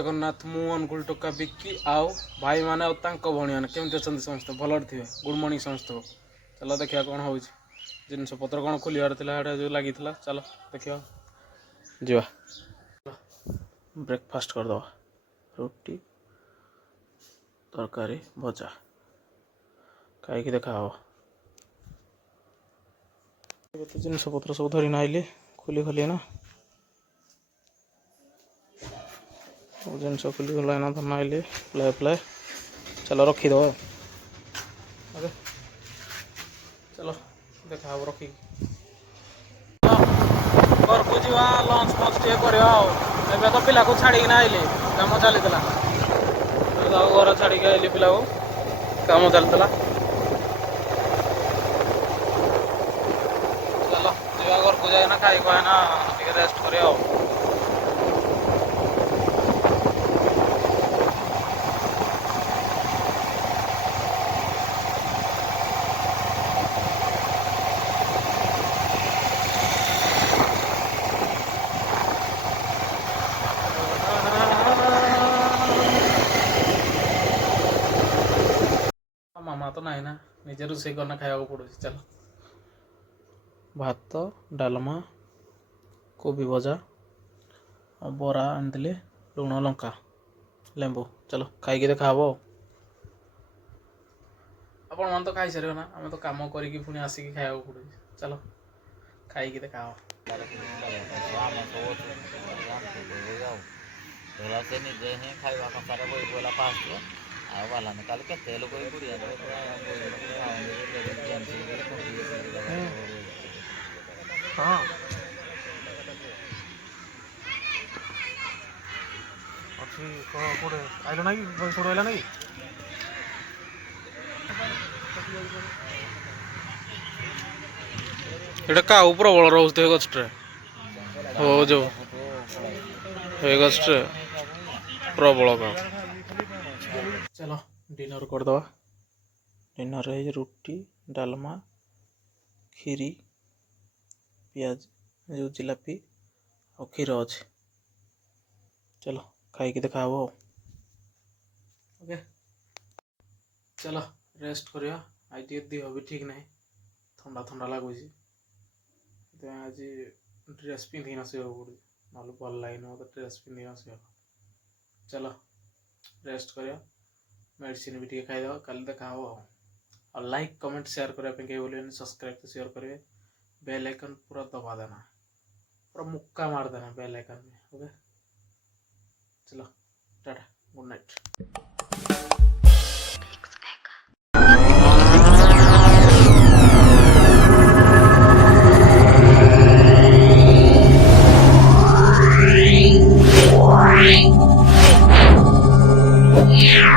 जगन्नाथ मु अनुकूल टोका बिक्की आओ भाई माने और तांको भणी माने केमते अछंती समस्त भलर थिबे गुड मॉर्निंग समस्त को चलो देखिया कोन होउछ जिनस पत्र कोन खोलियार थिला हेडा जो लागिथिला चलो देखिया जीवा ब्रेकफास्ट कर दो रोटी तरकारी भजा खाई कि देखा हो जिनस पत्र सब धरी नाइले खोली खोली ना जिनस खुली गला ना धरना आइले प्लाय प्लाय चलो रखीद ओके चलो देखा रखी घर को जा लंच फंच टे कर तो पिला को छाड़ी आइले कम चली घर छाड़ी आइले पिला को कम चलता चलो जा घर को जाए खाई खाना रेस्ट कर मामा तो नहीं ना निजे रोषे करना खाया पड़ो चलो भात डालमा कोबी भजा और बरा आनी लुण लंका लेंबू चलो खाई देखा आपण मन तो खाई सारे ना आम तो कम करके पुणी आसिक खाया पड़ो चलो खाई देखा वाला निकाल के तेल को ही बुढ़िया हाँ अच्छी कोड़े आइलो ना कि छोड़ आइला ना कि एटा का ऊपर बड़ रोज तो गछटे हो जो हे गछटे प्रबल का चलो डिनर कर दवा डिनर है रोटी डालमा खीरी पियाज जो जिलापी और क्षीर अच्छे चलो खाई देखा ओके चलो रेस्ट करिया आज देह भी ठीक नहीं ठंडा ठंडा लगुच आज ड्रेस पिंधिना शुआ पड़े ना भल लगे मतलब ड्रेस पिंधिना शुआ चलो रेस्ट करिया मेडिसिन भी टे खाईद कल देखा और लाइक कमेंट शेयर करने कहीं बोलिए सब्सक्राइब तो शेयर करेंगे बेल आइकन पूरा दबा देना पूरा मुक्का मार देना बेल आइकन में ओके चलो टाटा गुड नाइट Yeah.